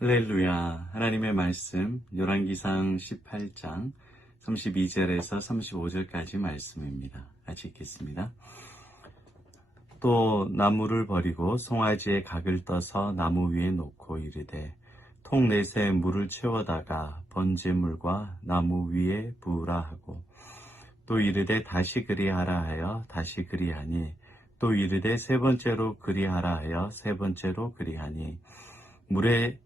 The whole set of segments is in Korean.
할렐루야. 하나님의 말씀 열왕기상 18장 32절에서 35절까지 말씀입니다. 같이 읽겠습니다. 또 나무를 버리고 송아지의 각을 떠서 나무 위에 놓고 이르되 통 넷에 물을 채워다가 번제물과 나무 위에 부으라 하고 또 이르되 다시 그리하라 하여 다시 그리하니 또 이르되 세 번째로 그리하라 하여 세 번째로 그리하니 물에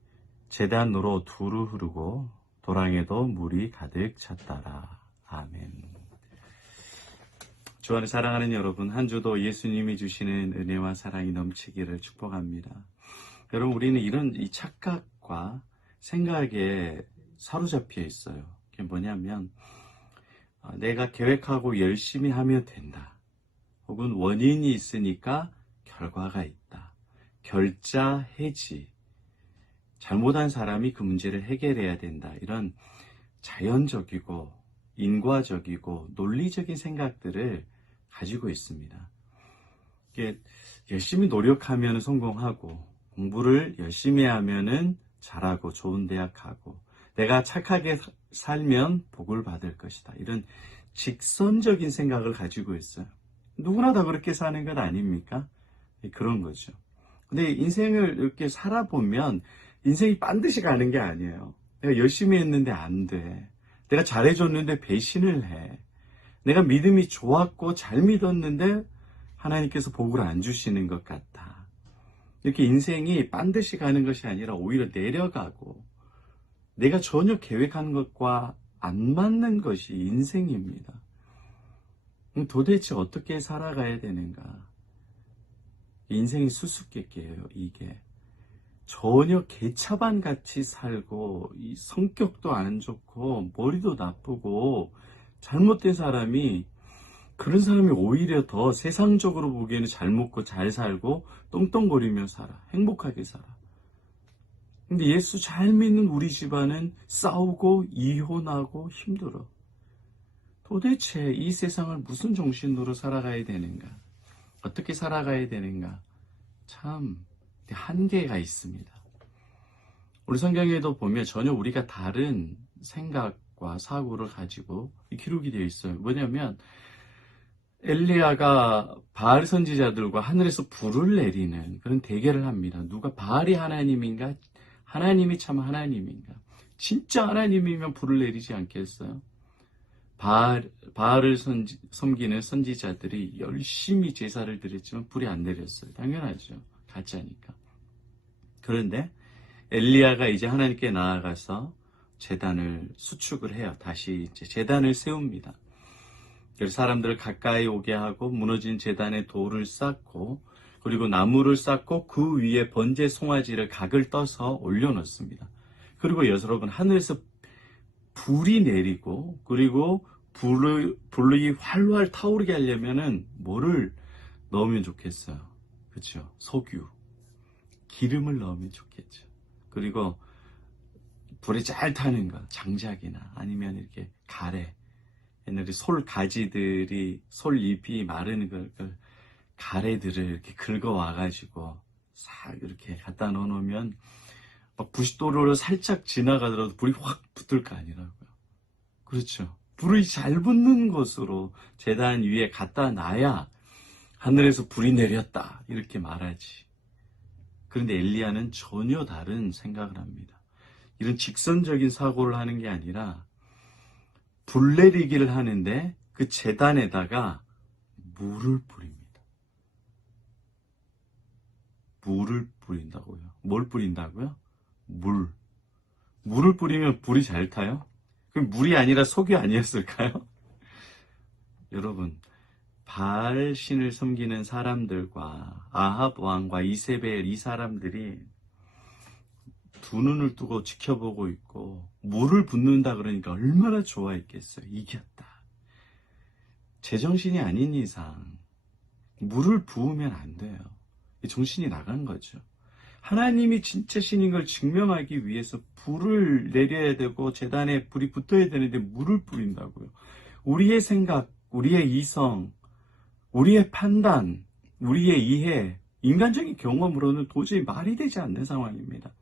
제단으로 두루 흐르고 도랑에도 물이 가득 찼더라. 아멘. 주 안에 사랑하는 여러분, 한 주도 예수님이 주시는 은혜와 사랑이 넘치기를 축복합니다. 여러분, 우리는 이런 이 착각과 생각에 사로잡혀 있어요. 그게 뭐냐면 내가 계획하고 열심히 하면 된다. 혹은 원인이 있으니까 결과가 있다. 결자 해지. 잘못한 사람이 그 문제를 해결해야 된다. 이런 자연적이고 인과적이고 논리적인 생각들을 가지고 있습니다. 이게 열심히 노력하면 성공하고 공부를 열심히 하면 잘하고 좋은 대학 가고 내가 착하게 살면 복을 받을 것이다. 이런 직선적인 생각을 가지고 있어요. 누구나 다 그렇게 사는 것 아닙니까? 그런 거죠. 근데 인생을 이렇게 살아보면 인생이 반드시 가는 게 아니에요. 내가 열심히 했는데 안 돼. 내가 잘해줬는데 배신을 해. 내가 믿음이 좋았고 잘 믿었는데 하나님께서 복을 안 주시는 것 같아. 이렇게 인생이 반드시 가는 것이 아니라 오히려 내려가고 내가 전혀 계획한 것과 안 맞는 것이 인생입니다. 도대체 어떻게 살아가야 되는가? 인생이 수수께끼예요, 이게. 전혀 개차반같이 살고 이 성격도 안 좋고 머리도 나쁘고 잘못된 사람이 그런 사람이 오히려 더 세상적으로 보기에는 잘 먹고 잘 살고 똥똥거리며 살아. 행복하게 살아. 근데 예수 잘 믿는 우리 집안은 싸우고 이혼하고 힘들어. 도대체 이 세상을 무슨 정신으로 살아가야 되는가? 어떻게 살아가야 되는가? 참 한계가 있습니다. 우리 성경에도 보면 전혀 우리가 다른 생각과 사고를 가지고 기록이 되어 있어요. 뭐냐면 엘리야가 바알 선지자들과 하늘에서 불을 내리는 그런 대결을 합니다. 누가 바알이 하나님인가? 하나님이 참 하나님인가? 진짜 하나님이면 불을 내리지 않겠어요? 바알을 섬기는 선지자들이 열심히 제사를 드렸지만 불이 안 내렸어요. 당연하죠. 가짜니까. 그런데 엘리야가 이제 하나님께 나아가서 제단을 수축을 해요. 다시 이제 제단을 세웁니다. 그래서 사람들을 가까이 오게 하고 무너진 제단에 돌을 쌓고 그리고 나무를 쌓고 그 위에 번제 송아지를 각을 떠서 올려놓습니다. 그리고 여러분 하늘에서 불이 내리고 그리고 불이 활활 타오르게 하려면은 뭐를 넣으면 좋겠어요? 그렇죠? 석유, 기름을 넣으면 좋겠죠. 그리고 불에 잘 타는 것, 장작이나 아니면 이렇게 가래, 옛날에 솔 가지들이 솔 잎이 마르는 걸 가래들을 이렇게 긁어와가지고 싹 이렇게 갖다 넣어놓으면 막 90도로 살짝 지나가더라도 불이 확 붙을 거 아니라고요. 그렇죠. 불이 잘 붙는 곳으로 제단 위에 갖다 놔야 하늘에서 불이 내렸다 이렇게 말하지. 그런데 엘리야는 전혀 다른 생각을 합니다. 이런 직선적인 사고를 하는 게 아니라 불 내리기를 하는데 그 제단에다가 물을 뿌립니다. 물을 뿌린다고요. 뭘 뿌린다고요? 물을 뿌리면 불이 잘 타요? 그럼 물이 아니라 속이 아니었을까요? 여러분, 바알 신을 섬기는 사람들과 아합 왕과 이세벨 이 사람들이 두 눈을 뜨고 지켜보고 있고 물을 붓는다 그러니까 얼마나 좋아했겠어요. 이겼다. 제정신이 아닌 이상 물을 부으면 안 돼요. 정신이 나간 거죠. 하나님이 진짜 신인 걸 증명하기 위해서 불을 내려야 되고 제단에 불이 붙어야 되는데 물을 뿌린다고요. 우리의 생각, 우리의 이성, 우리의 판단, 우리의 이해, 인간적인 경험으로는 도저히 말이 되지 않는 상황입니다.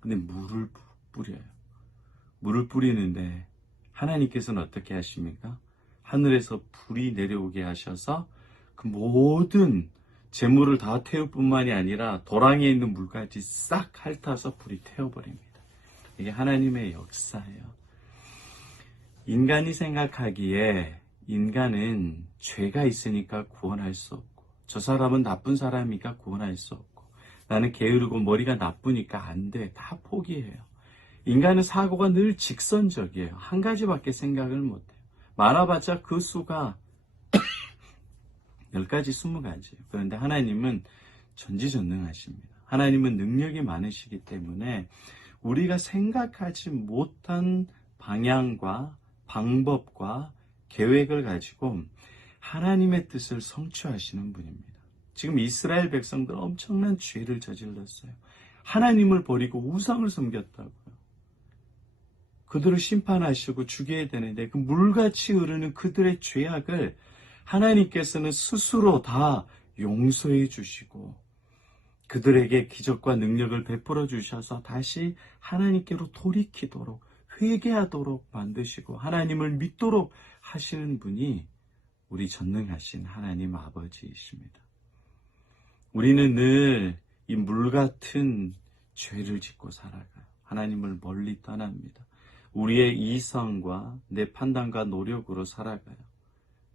근데 물을 뿌려요. 물을 뿌리는데 하나님께서는 어떻게 하십니까? 하늘에서 불이 내려오게 하셔서 그 모든 재물을 다 태울 뿐만이 아니라 도랑에 있는 물까지 싹 핥아서 불이 태워버립니다. 이게 하나님의 역사예요. 인간이 생각하기에 인간은 죄가 있으니까 구원할 수 없고, 저 사람은 나쁜 사람이니까 구원할 수 없고, 나는 게으르고 머리가 나쁘니까 안 돼. 다 포기해요. 인간은 사고가 늘 직선적이에요. 한 가지밖에 생각을 못해요. 많아봤자 그 수가 10가지, 20가지예요. 그런데 하나님은 전지전능하십니다. 하나님은 능력이 많으시기 때문에 우리가 생각하지 못한 방향과 방법과 계획을 가지고 하나님의 뜻을 성취하시는 분입니다. 지금 이스라엘 백성들 엄청난 죄를 저질렀어요. 하나님을 버리고 우상을 섬겼다고요. 그들을 심판하시고 죽여야 되는데 그 물같이 흐르는 그들의 죄악을 하나님께서는 스스로 다 용서해 주시고 그들에게 기적과 능력을 베풀어 주셔서 다시 하나님께로 돌이키도록 회개하도록 만드시고 하나님을 믿도록 하시는 분이 우리 전능하신 하나님 아버지이십니다. 우리는 늘 이 물같은 죄를 짓고 살아가요. 하나님을 멀리 떠납니다. 우리의 이성과 내 판단과 노력으로 살아가요.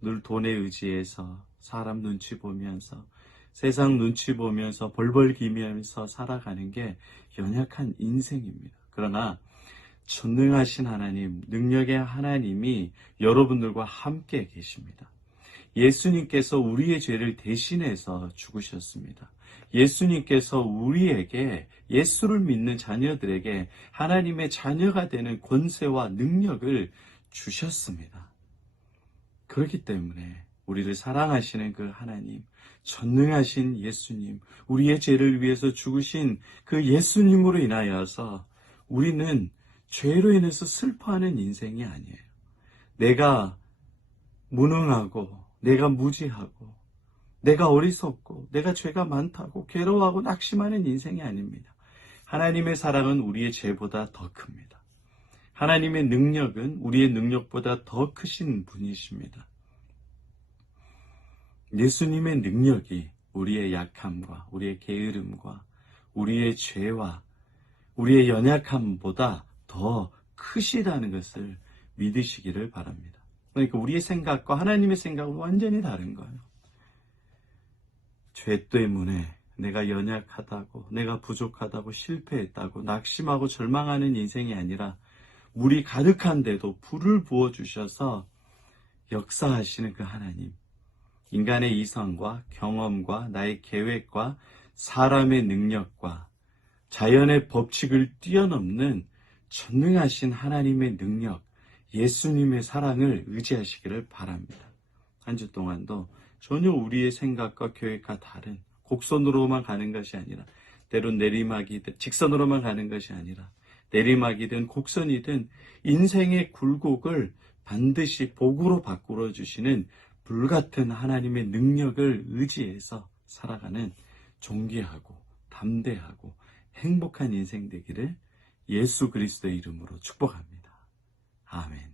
늘 돈에 의지해서 사람 눈치 보면서 세상 눈치 보면서 벌벌 기면서 살아가는 게 연약한 인생입니다. 그러나 전능하신 하나님, 능력의 하나님이 여러분들과 함께 계십니다. 예수님께서 우리의 죄를 대신해서 죽으셨습니다. 예수님께서 우리에게, 예수를 믿는 자녀들에게 하나님의 자녀가 되는 권세와 능력을 주셨습니다. 그렇기 때문에 우리를 사랑하시는 그 하나님, 전능하신 예수님, 우리의 죄를 위해서 죽으신 그 예수님으로 인하여서 우리는 죄로 인해서 슬퍼하는 인생이 아니에요. 내가 무능하고 내가 무지하고 내가 어리석고 내가 죄가 많다고 괴로워하고 낙심하는 인생이 아닙니다. 하나님의 사랑은 우리의 죄보다 더 큽니다. 하나님의 능력은 우리의 능력보다 더 크신 분이십니다. 예수님의 능력이 우리의 약함과 우리의 게으름과 우리의 죄와 우리의 연약함보다 더 크시다는 것을 믿으시기를 바랍니다. 그러니까 우리의 생각과 하나님의 생각은 완전히 다른 거예요. 죄 때문에 내가 연약하다고, 내가 부족하다고, 실패했다고 낙심하고 절망하는 인생이 아니라 물이 가득한데도 불을 부어주셔서 역사하시는 그 하나님, 인간의 이성과 경험과 나의 계획과 사람의 능력과 자연의 법칙을 뛰어넘는 전능하신 하나님의 능력, 예수님의 사랑을 의지하시기를 바랍니다. 한 주 동안도 전혀 우리의 생각과 계획과 다른 곡선으로만 가는 것이 아니라 때론 내리막이든 직선으로만 가는 것이 아니라 내리막이든 곡선이든 인생의 굴곡을 반드시 복으로 바꾸어 주시는 불같은 하나님의 능력을 의지해서 살아가는 존귀하고 담대하고 행복한 인생 되기를 예수 그리스도의 이름으로 축복합니다. 아멘.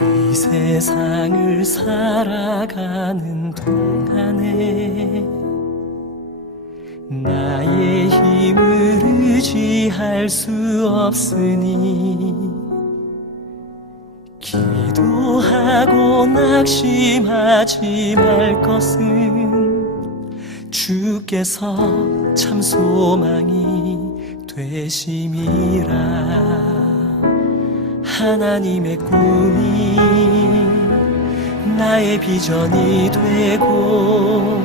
이 세상을 살아가는 동안에 나의 힘을 의지할 수 없으니 기도하고 낙심하지 말 것은 주께서 참 소망이 되심이라. 하나님의 꿈이 나의 비전이 되고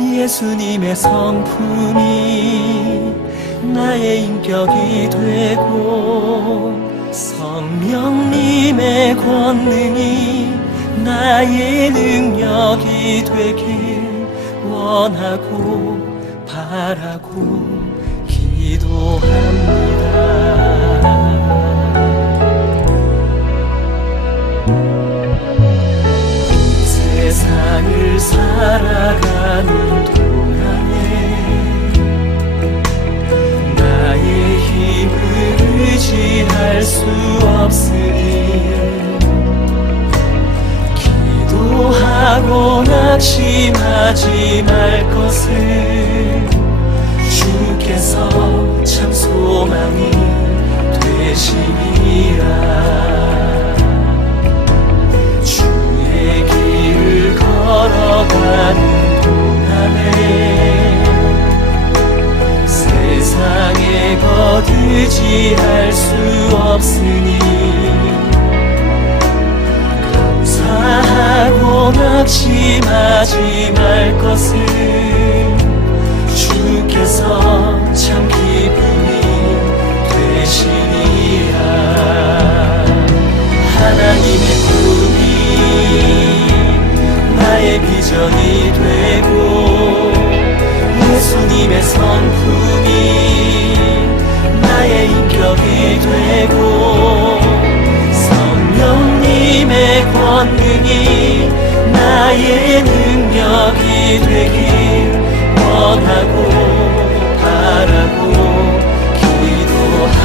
예수님의 성품이 나의 인격이 되고 성령님의 권능이 나의 능력이 되길 원하고 바라고 기도합니다. 세상을 살아가는 동안에 나의 힘을 의지할 수 없으니 기도하고 낙심하지 말 것을 주께서 참 소망이 되시리라. 주의 길을 걸어가는 동안에 세상에 거두지할 수 없으니 감사하고 낙심하지 말 것을 주께서 참 기쁨이 되시니라. 하나님의 꿈이 나의 비전이 되고 예수님의 성품이 나의 인격이 되고 성령님의 권능이 나의 능력이 되길 원하고 바라고 기도합니다.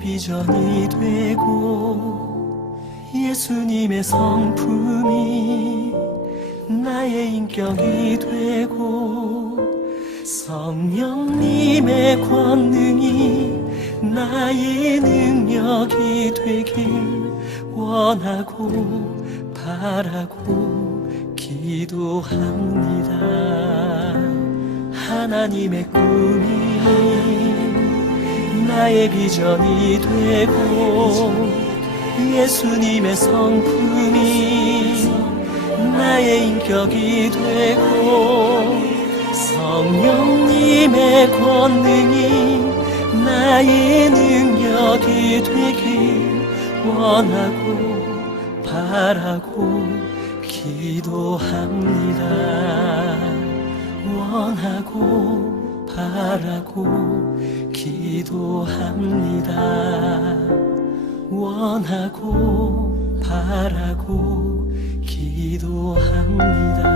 비전이 되고 예수님의 성품이 나의 인격이 되고 성령님의 권능이 나의 능력이 되길 원하고 바라고 기도합니다. 하나님의 꿈이 나의 비전이 되고 예수님의 성품이 나의 인격이 되고 성령님의 권능이 나의 능력이 되길 원하고 바라고 기도합니다. 원하고 바라고 기도합니다. 원하고 바라고 기도합니다.